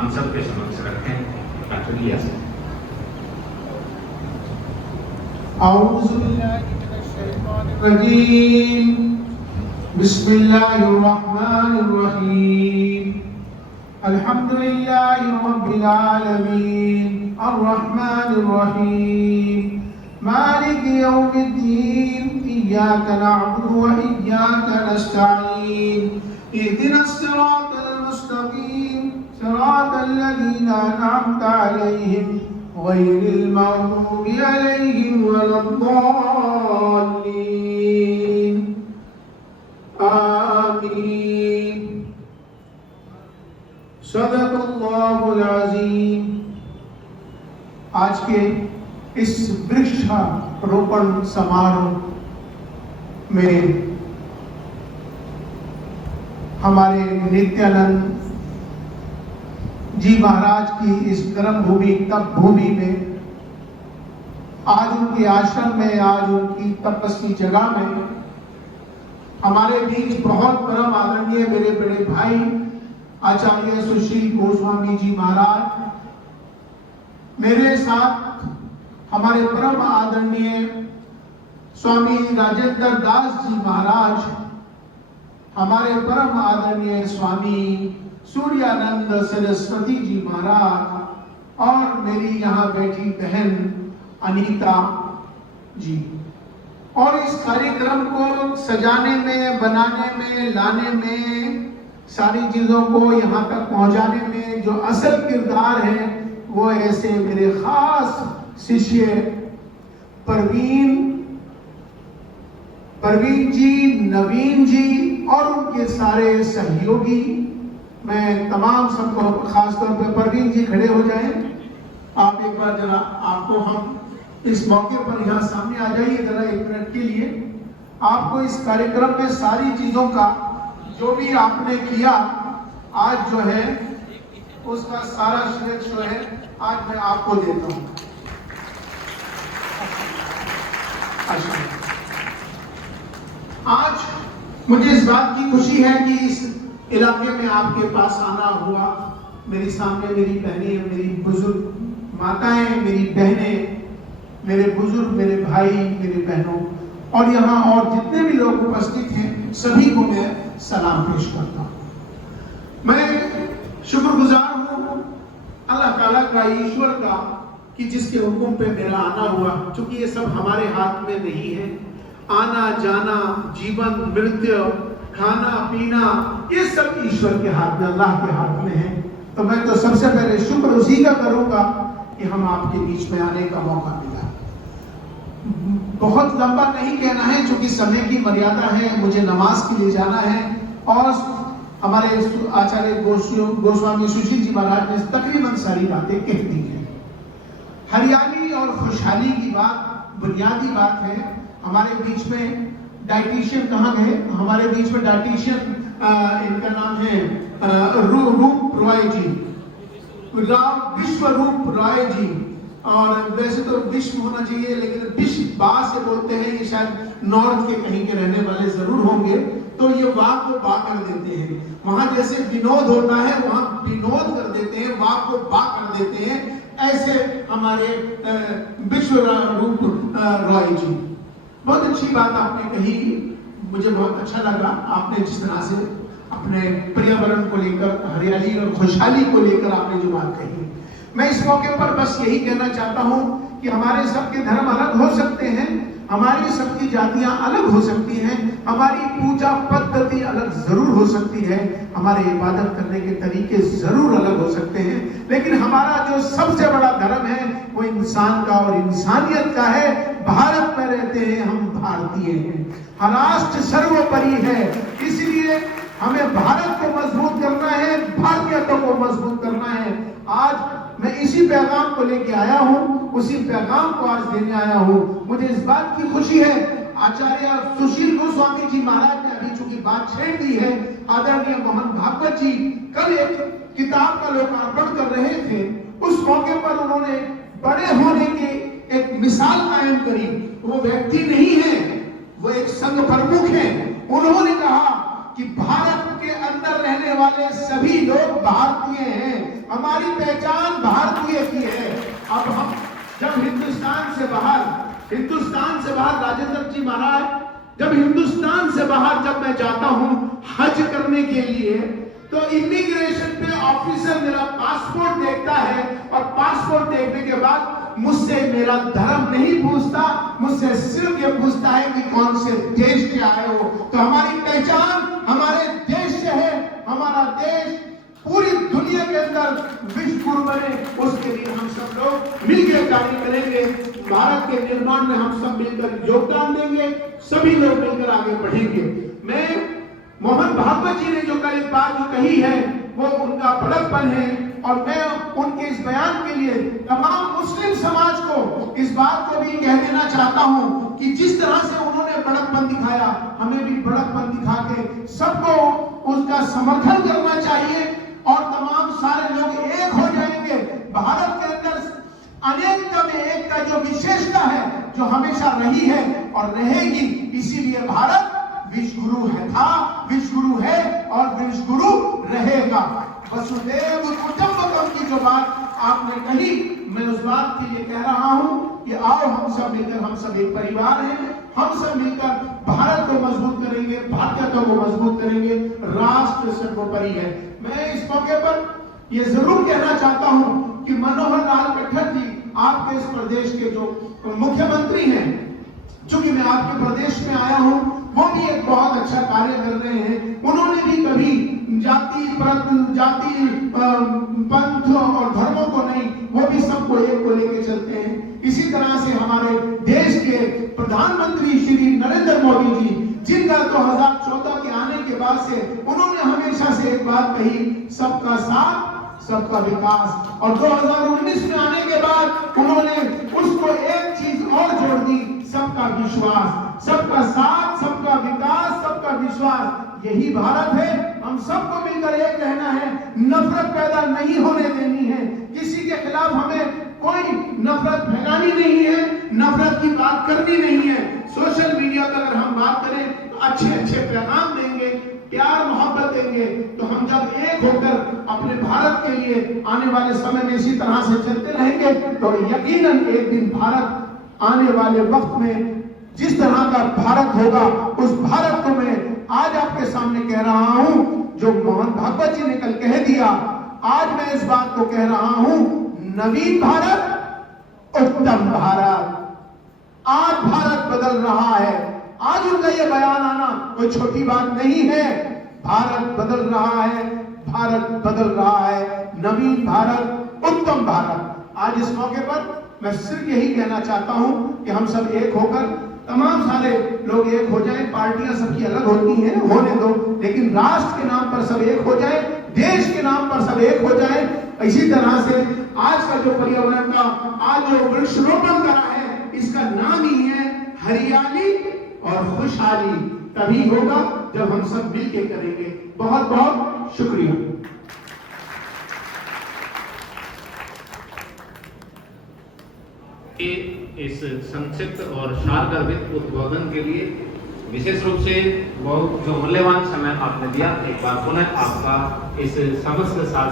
हम सब के समक्ष रखें ताकि लिया जाए। औज़ु बिल्लाहि मिनश शैतानिर रजीम। बिस्मिल्लाहिर रहमानिर रहीम। अल्हम्दुलिल्लाहि रब्बिल आलमीन अर्रहमानिर रहीम मालिकि यौमिद्दीन इय्याका नअबुदु व इय्याका नस्तईन इहदिनस सिरातल मुस्तकीम सिरातल लज़ीना अनअमता अलैहिम गैरिल मग़दूबि अलैहिम वलद्दाल्लीन आमीन। सदक़ल्लाहुल अज़ीम। आज के इस वृक्षारोपण समारोह में हमारे नित्यानंद जी महाराज की इस कर्म भूमि तप भूमि में आज उनके आश्रम में, आज उनकी तपस्वी जगह में हमारे बीच बहुत परम आदरणीय मेरे बड़े भाई आचार्य सुशील गोस्वामी जी महाराज, मेरे साथ हमारे परम आदरणीय स्वामी राजेंद्र दास जी महाराज, हमारे परम आदरणीय स्वामी सूर्यानंद सरस्वती जी महाराज और मेरी यहाँ बैठी बहन अनीता जी। और इस कार्यक्रम को सजाने में, बनाने में, लाने में, सारी चीजों को यहाँ तक पहुँचाने में जो असल किरदार है वो ऐसे मेरे खास शिष्य परवीन जी, नवीन जी और उनके सारे सहयोगी। मैं तमाम सबको, खासतौर पे परवीन जी खड़े हो जाएं। आप एक बार जरा, आपको हम इस मौके पर यहाँ सामने आ जाइए जरा 1 मिनट के लिए। आपको इस कार्यक्रम में सारी चीजों का जो भी आपने किया आज जो है उसका सारा श्रेय जो है आज मैं आपको देता हूँ। आज मुझे इस बात की खुशी है कि इस इलाके में आपके पास आना हुआ। मेरी सामने मेरी बहनें, मेरी बुजुर्ग माताएं, मेरी बहनें, मेरे बुजुर्ग, मेरे भाई, मेरी बहनों और यहाँ और जितने भी लोग उपस्थित हैं सभी को मैं सलाम पेश करता हूँ। मैं शुक्रगुजार हूँ अल्लाह ताला का, ईश्वर का, कि जिसके हुक्म पे मेरा आना हुआ। क्योंकि ये सब हमारे हाथ में नहीं है। आना जाना, जीवन मृत्यु, खाना पीना, ये सब ईश्वर के हाथ में, अल्लाह के हाथ में है। तो मैं तो सबसे पहले शुक्र उसी का करूंगा कि हम आपके बीच में आने का मौका मिला। बहुत लंबा नहीं कहना है क्योंकि समय की मर्यादा है, मुझे नमाज के लिए जाना है। और हमारे आचार्य गोस्वामी सुशील जी महाराज ने तकरीबन सारी बातें कह दी हैं। हरियाली और खुशहाली की बात बुनियादी बात है। हमारे बीच में डाइटिशियन कहाँ गए? हमारे बीच में डाइटिशियन, इनका नाम है रूप रॉय जी, विश्व रूप रॉय जी। और वैसे तो विश्व होना चाहिए लेकिन विश्व बा से बोलते हैं, ये शायद नॉर्थ के कहीं के रहने वाले जरूर होंगे, तो ये वाक को बा कर देते हैं। वहां जैसे विनोद होता है वहां विनोद कर देते हैं, वाक को बा कर देते हैं। ऐसे हमारे विश्व रूप रॉय जी, बहुत अच्छी बात आपने कही, मुझे बहुत अच्छा लगा। आपने जिस तरह से अपने पर्यावरण को लेकर, हरियाली और खुशहाली को लेकर आपने जो बात कही, मैं इस मौके पर बस यही कहना चाहता हूं कि हमारे सबके धर्म अलग हो सकते हैं, हमारी सबकी जातियां अलग हो सकती हैं, हमारी पूजा पद्धति अलग जरूर हो सकती है, हमारे इबादत करने के तरीके जरूर अलग हो सकते हैं, लेकिन हमारा जो सबसे बड़ा धर्म है वो इंसान का और इंसानियत का है। भारत में रहते हैं, हम भारतीय हैं, राष्ट्र सर्वोपरि है। इसलिए हमें भारत को मजबूत करना है, भारतीयता को मजबूत करना है। आज मैं इसी पैगाम को लेके आया हूं, उसी पैगाम को आज देने आया हूं। मुझे इस बात की खुशी है, आचार्य सुशील गोस्वामी जी महाराज ने अभी चूंकि बात छेड़ दी है, आदरणीय मोहन भागवत जी कल एक किताब का लोकार्पण कर रहे थे। उस मौके पर उन्होंने बड़े होने की एक मिसाल कायम करी। वो व्यक्ति नहीं है, वो एक संघ प्रमुख है। उन्होंने कहा कि भारत के अंदर रहने वाले सभी लोग भारतीय हैं, हमारी पहचान भारतीय की है। अब हम जब हिंदुस्तान से बाहर राजेंद्र जी महाराज, जब हिंदुस्तान से बाहर जब मैं जाता हूं हज करने के लिए, तो इमिग्रेशन पे ऑफिसर मेरा पासपोर्ट देखता है और पासपोर्ट देखने के बाद मुझसे मेरा धर्म नहीं पूछता, मुझसे सिर्फ ये पूछता है कि कौन से देश से आए हो। तो हमारी पहचान हमारे देश से है। हमारा देश पूरी दुनिया के अंदर विश्व गुरु बने, उसके लिए हम सब लोग मिलकर कार्य करेंगे। भारत के निर्माण में हम सब मिलकर योगदान देंगे, सभी लोग मिलकर आगे बढ़ेंगे। मैं मोहन भागवत जी ने जो कल एक बात जो कही है वो उनका बड़प्पन है, और मैं उनके इस बयान के लिए तमाम मुस्लिम समाज को इस बात को भी कह देना चाहता हूं कि जिस तरह से उन्होंने बड़प्पन दिखाया, हमें भी बड़प्पन दिखा के सबको उसका समर्थन करना चाहिए और तमाम सारे लोग एक हो जाएंगे। भारत के अंदर अनेकता में एकता जो विशेषता है, जो हमेशा रही है और रहेगी, इसीलिए भारत विश्व गुरु था, विश्व गुरु है और विश्व गुरु रहेगा। वसुदेव कुटुंबकम की जो बात आपने कही, मैं उस बात के लिए कह रहा हूं कि आओ हम सब मिलकर, हम सब एक परिवार हैं, हम सब मिलकर भारत को मजबूत करेंगे, भारतीयता को मजबूत करेंगे। राष्ट्र सर्वोपरि है। मैं इस मौके पर यह जरूर कहना चाहता हूं कि मनोहर लाल खट्टर जी आपके इस प्रदेश के जो मुख्यमंत्री हैं, चूंकि मैं आपके प्रदेश में आया हूं, वो भी एक बहुत अच्छा कार्य कर रहे हैं। उन्होंने भी कभी जाति पंथ और धर्मों को नहीं, वो भी सबको एक को लेकर चलते हैं। इसी तरह से हमारे देश के प्रधानमंत्री श्री नरेंद्र मोदी जी, जिनका 2014 के आने के बाद से उन्होंने हमेशा से एक बात कही, सबका साथ सबका विकास, और 2019 में आने के बाद उन्होंने उसको एक चीज और जोड़ दी, सबका विश्वास। सबका साथ सबका विकास सबका विश्वास, यही भारत है। हम सबको मिलकर एक रहना है, नफरत पैदा नहीं होने देनी है, किसी के खिलाफ हमें कोई नफरत फैलानी नहीं है, नफरत की बात करनी नहीं है। सोशल मीडिया पर अगर हम बात करें तो अच्छे अच्छे पैगाम देंगे, प्यार मोहब्बत देंगे, तो हम जब एक होकर अपने भारत के लिए आने वाले समय में इसी तरह से चलते रहेंगे, तो यकीनन एक दिन भारत आने वाले वक्त में जिस तरह का भारत होगा, उस भारत को मैं आज आपके सामने कह रहा हूं, जो मोहन भागवत जी ने कल कह दिया, आज मैं इस बात को कह रहा हूं, नवीन भारत, उत्तम भारत। आज भारत बदल रहा है। आज उनका यह बयान आना कोई छोटी बात नहीं है। भारत बदल रहा है, भारत बदल रहा है, नवीन भारत, उत्तम भारत। आज इस मौके पर मैं सिर्फ यही कहना चाहता हूं कि हम सब एक होकर, तमाम सारे लोग एक हो जाएं, पार्टियां सबकी अलग होती हैं, होने दो, लेकिन राष्ट्र के नाम पर सब एक हो जाए, देश के नाम पर सब एक हो जाए। इसी तरह से आज का जो पर्यावरण का आज जो वृक्षारोपण करा है, इसका नाम ही है हरियाली और खुशहाली। तभी होगा जब हम सब मिलकर करेंगे। बहुत बहुत शुक्रिया। इस संक्षिप्त और सारगर्भित उद्बोधन के लिए विशेष रूप से बहुत जो मूल्यवान समय आपने दिया, एक बार पुनः आपका इस समस्त साथ